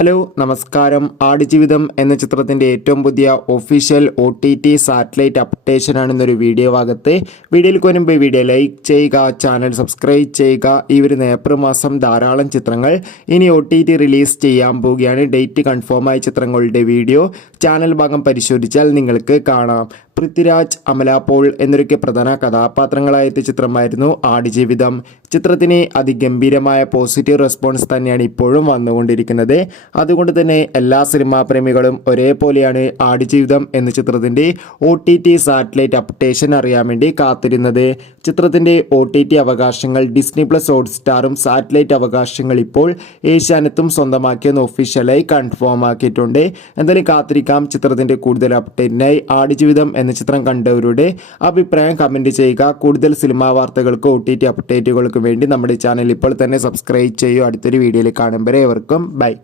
Hello നമസ്കാരം. ആടുജീവിതം എന്ന ചിത്രത്തിൻ്റെ ഏറ്റവും പുതിയ ഒഫീഷ്യൽ OTT സാറ്റലൈറ്റ് അപ്ഡേഷൻ ഇന്നൊരു വീഡിയോ ഭാഗത്ത്. വീഡിയോയിൽ മുൻപ് വീഡിയോ ലൈക്ക് ചെയ്യുക, ചാനൽ സബ്സ്ക്രൈബ് ചെയ്യുക. ഈ വരുന്ന ഏപ്രിൽ മാസം ധാരാളം ചിത്രങ്ങൾ ഇനി OTT റിലീസ് ചെയ്യാൻ പോവുകയാണ്. ഡേറ്റ് കൺഫേമായ ചിത്രങ്ങളുടെ വീഡിയോ ചാനൽ ഭാഗം പരിശോധിച്ചാൽ നിങ്ങൾക്ക് കാണാം. പൃഥ്വിരാജ്, അമല പോൾ എന്നൊക്കെ പ്രധാന കഥാപാത്രങ്ങളായ ചിത്രമായിരുന്നു ആടുജീവിതം. ചിത്രത്തിന് അതിഗംഭീരമായ പോസിറ്റീവ് റെസ്പോൺസ് തന്നെയാണ് ഇപ്പോഴും വന്നുകൊണ്ടിരിക്കുന്നത്. അതുകൊണ്ട് തന്നെ എല്ലാ സിനിമാ പ്രേമികളും ഒരേപോലെയാണ് ആടുജീവിതം എന്ന ചിത്രത്തിൻ്റെ OTT സാറ്റലൈറ്റ് അപ്ഡേഷൻ അറിയാൻ വേണ്ടി കാത്തിരുന്നത്. ചിത്രത്തിൻ്റെ OTT അവകാശങ്ങൾ ഡിസ്നി പ്ലസ് ഹോട്ട്സ്റ്റാറും സാറ്റലൈറ്റ് അവകാശങ്ങൾ ഇപ്പോൾ ഏഷ്യാനെറ്റും സ്വന്തമാക്കിയെന്ന് ഒഫീഷ്യലായി കൺഫേം ആക്കിയിട്ടുണ്ട്. എന്തായാലും കാത്തിരിക്കാം ചിത്രത്തിൻ്റെ കൂടുതൽ അപ്ഡേറ്റിനായി. ആടുജീവിതം എന്ന ചിത്രം കണ്ടവരുടെ അഭിപ്രായം കമൻറ്റ് ചെയ്യുക. കൂടുതൽ സിനിമാ വാർത്തകൾക്ക് OTT അപ്ഡേറ്റുകൾക്ക് വേണ്ടി നമ്മുടെ ചാനൽ ഇപ്പോൾ തന്നെ സബ്സ്ക്രൈബ് ചെയ്യൂ. അടുത്തൊരു വീഡിയോയിൽ കാണും വരെ ഏവർക്കും ബൈ.